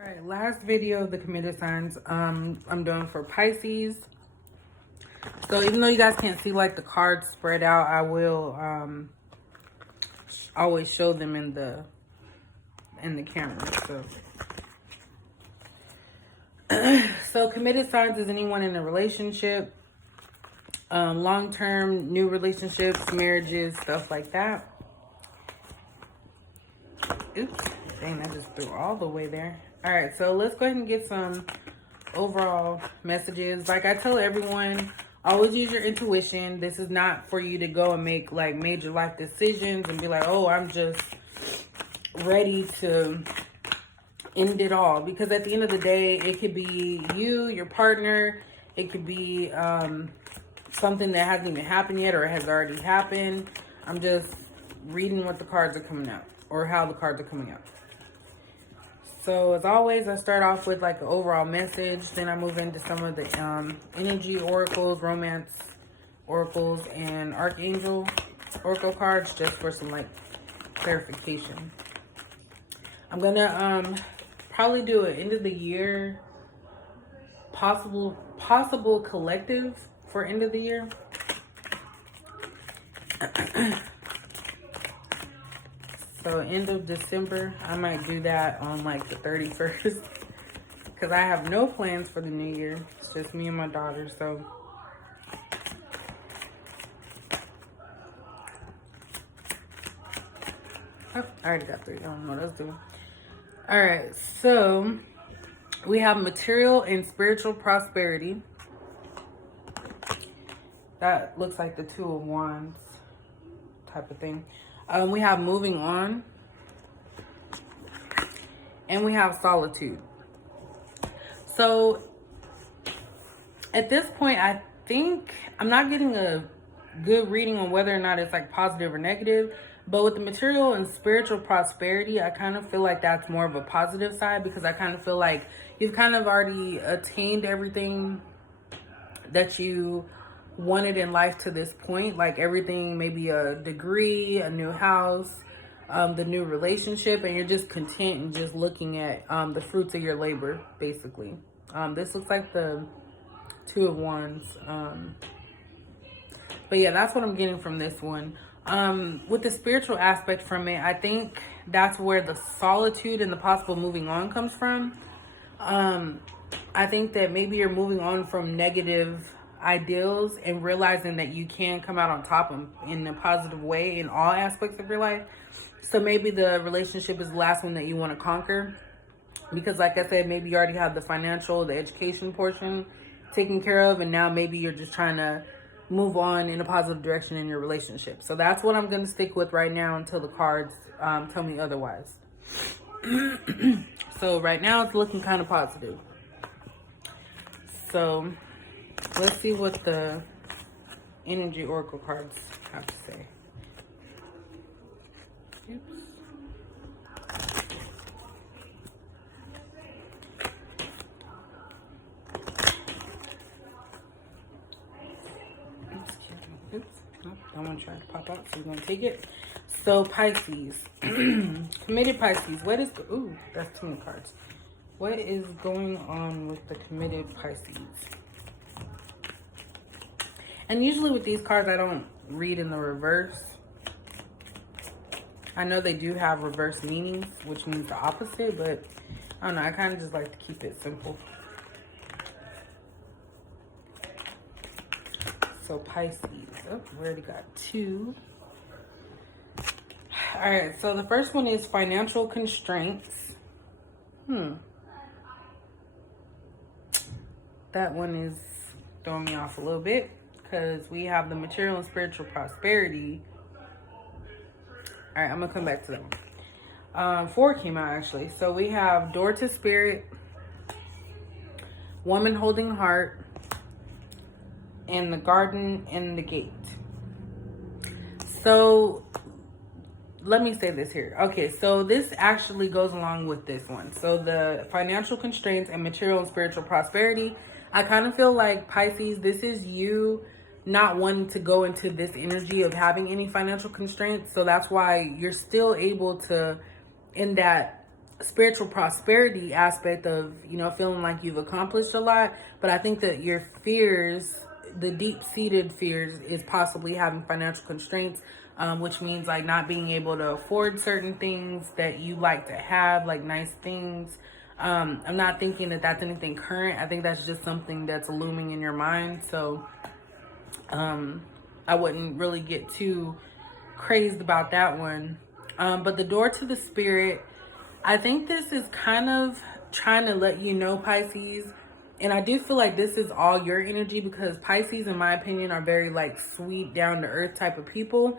All right, last video of the committed signs I'm doing for Pisces. So even though you guys can't see like the cards spread out, I will always show them in the camera. So committed signs is anyone in a relationship, long-term, new relationships, marriages, stuff like that. Oops, dang, I just threw all the way there. All right, so let's go ahead and get some overall messages. Like I tell everyone, always use your intuition. This is not for you to go and make like major life decisions and be like, oh, I'm just ready to end it all. Because at the end of the day, it could be you, your partner. It could be something that hasn't even happened yet or has already happened. I'm just reading what the cards are coming out or how the cards are coming out. So as always, I start off with like an overall message. Then I move into some of the energy oracles, romance oracles, and archangel oracle cards just for some like clarification. I'm gonna probably do an end of the year possible collective for end of the year. So end of December, I might do that on like the 31st because I have no plans for the new year. It's just me and my daughter. So oh, I already got 3. I don't know what I was doing. All right, so we have material and spiritual prosperity. That looks like the 2 of Wands type of thing. We have moving on. And we have solitude. So at this point, I think I'm not getting a good reading on whether or not it's like positive or negative. But with the material and spiritual prosperity, I kind of feel like that's more of a positive side because I kind of feel like you've kind of already attained everything that you wanted in life to this point. Like everything, maybe a degree, a new house, the new relationship, and you're just content and just looking at the fruits of your labor, basically. This looks like the 2 of Wands. But yeah, that's what I'm getting from this one. With the spiritual aspect from it, I think that's where the solitude and the possible moving on comes from. I think that maybe you're moving on from negative ideals and realizing that you can come out on top in a positive way in all aspects of your life. So maybe the relationship is the last one that you want to conquer because like I said, maybe you already have the financial, the education portion taken care of, and now maybe you're just trying to move on in a positive direction in your relationship. So that's what I'm going to stick with right now until the cards tell me otherwise. So right now it's looking kind of positive. So let's see what the energy oracle cards have to say. Oops. Oops. Nope, I want to try to pop out, so we're going to take it. So Pisces, committed Pisces. What is, ooh, that's too many cards. What is going on with the committed Pisces? And usually with these cards, I don't read in the reverse. I know they do have reverse meanings, which means the opposite, but I don't know. I kind of just like to keep it simple. So Pisces, oh, we already got 2. All right, so the first one is financial constraints. That one is throwing me off a little bit because we have the material and spiritual prosperity. All right, I'm gonna come back to that one. 4 came out actually. So we have door to spirit, woman holding heart, and the garden and the gate. So let me say this here. Okay, so this actually goes along with this one. So the financial constraints and material and spiritual prosperity, I kind of feel like Pisces, this is you not wanting to go into this energy of having any financial constraints. So that's why you're still able to, in that spiritual prosperity aspect of, you know, feeling like you've accomplished a lot. But I think that your fears, the deep-seated fears, is possibly having financial constraints, which means like not being able to afford certain things that you like to have, like nice things. I'm not thinking that that's anything current. I think that's just something that's looming in your mind. So I wouldn't really get too crazed about that one. But the door to the spirit, I think this is kind of trying to let you know, Pisces, and I do feel like this is all your energy, because Pisces, in my opinion, are very like sweet, down to earth type of people.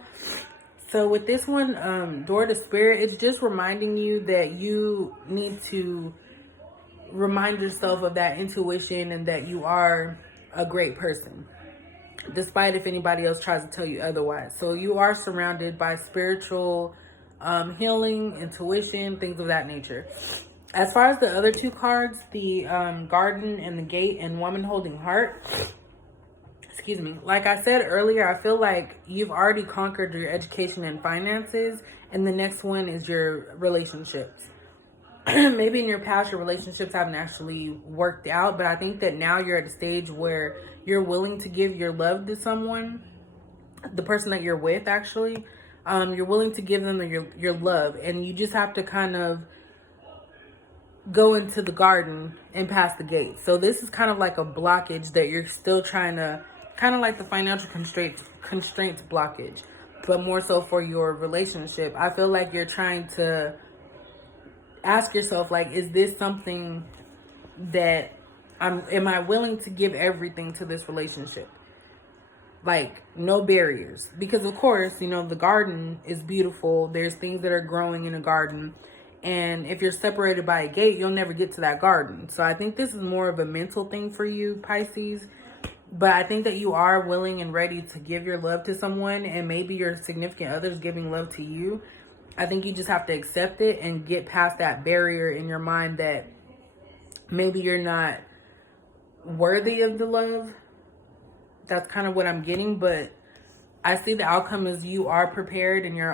So with this one, door to spirit, it's just reminding you that you need to remind yourself of that intuition and that you are a great person, despite if anybody else tries to tell you otherwise. So you are surrounded by spiritual healing, intuition, things of that nature. As far as the other two cards, the garden and the gate and woman holding heart, excuse me, like I said earlier, I feel like you've already conquered your education and finances, and the next one is your relationships. Maybe in your past, your relationships haven't actually worked out, but I think that now you're at a stage where you're willing to give your love to someone, the person that you're with, actually. You're willing to give them your love, and you just have to kind of go into the garden and pass the gate. So this is kind of like a blockage that you're still trying to, kind of like the financial constraints blockage, but more so for your relationship. I feel like you're trying to ask yourself, like, is this something that am I willing to give everything to this relationship? Like, no barriers. Because of course, you know, the garden is beautiful. There's things that are growing in a garden. And if you're separated by a gate, you'll never get to that garden. So I think this is more of a mental thing for you, Pisces. But I think that you are willing and ready to give your love to someone, and maybe your significant other's giving love to you. I think you just have to accept it and get past that barrier in your mind that maybe you're not worthy of the love. That's kind of what I'm getting, but I see the outcome as you are prepared, and your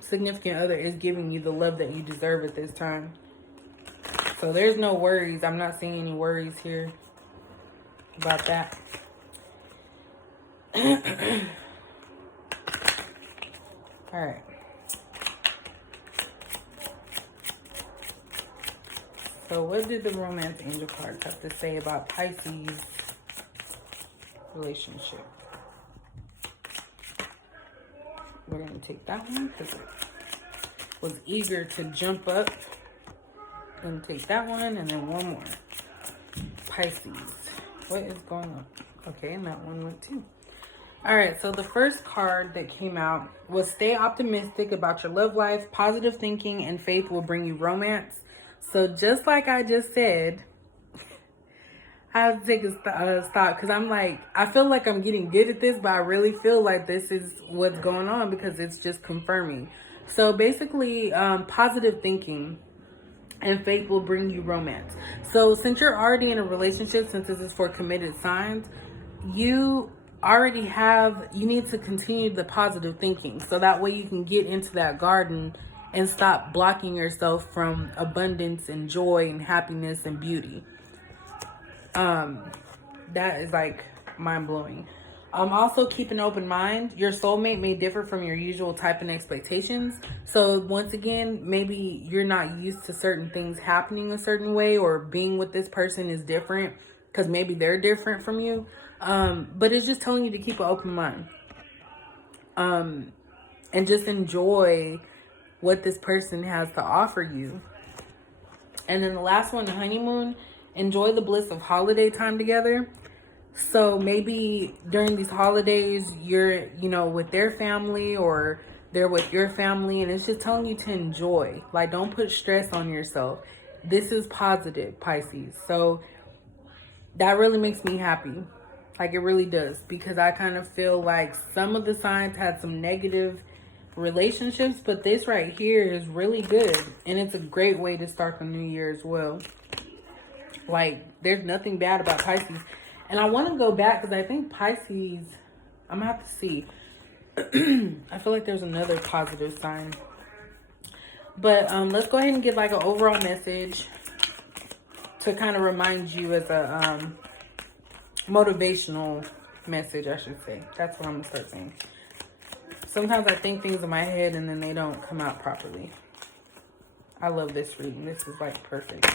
significant other is giving you the love that you deserve at this time. So there's no worries. I'm not seeing any worries here about that. All right. So what did the romance angel cards have to say about Pisces relationship? We're going to take that one because it was eager to jump up. And take that one, and then one more. Pisces. What is going on? Okay, and that one went too. All right, so the first card that came out was stay optimistic about your love life. Positive thinking and faith will bring you romance. So just like I just said, I have to take a stop, because I'm like, I feel like I'm getting good at this, but I really feel like this is what's going on, because it's just confirming. So basically, positive thinking and faith will bring you romance. So since you're already in a relationship, since this is for committed signs, you need to continue the positive thinking, so that way you can get into that garden and stop blocking yourself from abundance and joy and happiness and beauty. That is like mind-blowing. Also keep an open mind. Your soulmate may differ from your usual type and expectations. So once again, maybe you're not used to certain things happening a certain way, or being with this person is different because maybe they're different from you. But it's just telling you to keep an open mind. And just enjoy what this person has to offer you. And then the last one, the honeymoon, enjoy the bliss of holiday time together. So maybe during these holidays, you're, with their family, or they're with your family, and it's just telling you to enjoy. Like, don't put stress on yourself. This is positive, Pisces. So that really makes me happy. Like, it really does, because I kind of feel like some of the signs had some negative relationships, but this right here is really good, and it's a great way to start the new year as well. Like, there's nothing bad about Pisces. And I want to go back, because I think Pisces, I'm going to have to see. I feel like there's another positive sign. But let's go ahead and get like an overall message to kind of remind you as a motivational message, I should say. That's what I'm gonna start saying. Sometimes I think things in my head and then they don't come out properly. I love this reading. This is like perfect.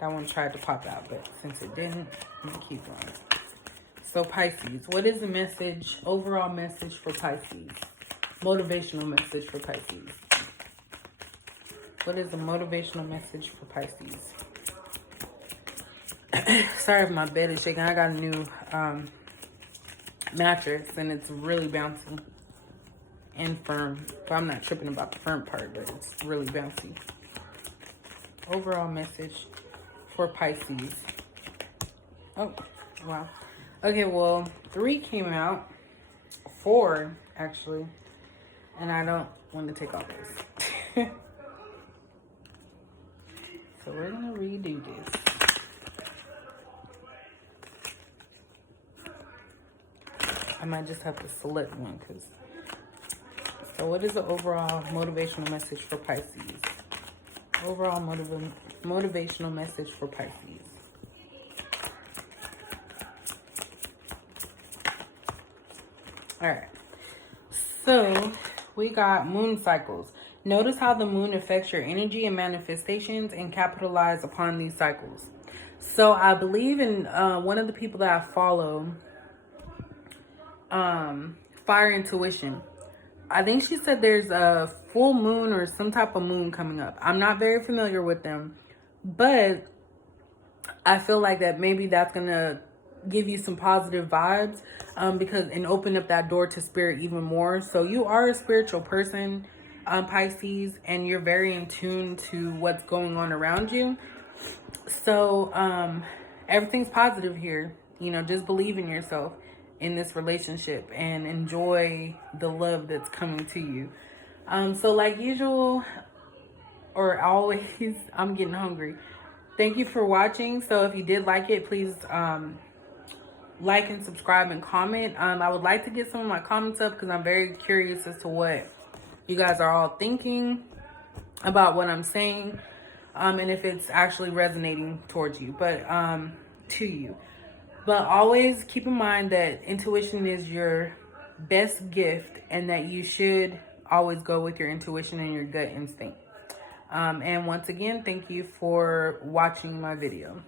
That one tried to pop out, but since it didn't, I'm gonna keep going. So Pisces, what is the message, overall message for Pisces? Motivational message for Pisces. What is the motivational message for Pisces? Sorry if my bed is shaking. I got a new mattress and it's really bouncy and firm. But I'm not tripping about the firm part, but it's really bouncy. Overall message for Pisces. Oh, wow. Okay, well, 3 came out. 4, actually. And I don't want to take all this. So we're going to redo this. I might just have to select one. So what is the overall motivational message for Pisces? Overall motivational message for Pisces. All right. So we got moon cycles. Notice how the moon affects your energy and manifestations and capitalize upon these cycles. So I believe in one of the people that I follow, Fire Intuition. I think she said there's a full moon or some type of moon coming up. I'm not very familiar with them, but I feel like that maybe that's going to give you some positive vibes because and open up that door to spirit even more. So you are a spiritual person, Pisces, and you're very in tune to what's going on around you. So everything's positive here. You know, just believe in yourself in this relationship and enjoy the love that's coming to you. So like usual, or always, I'm getting hungry. Thank you for watching. So if you did like it, please like and subscribe and comment. I would like to get some of my comments up because I'm very curious as to what you guys are all thinking about what I'm saying, and if it's actually resonating towards you, but to you. But always keep in mind that intuition is your best gift and that you should always go with your intuition and your gut instinct. And once again, thank you for watching my video.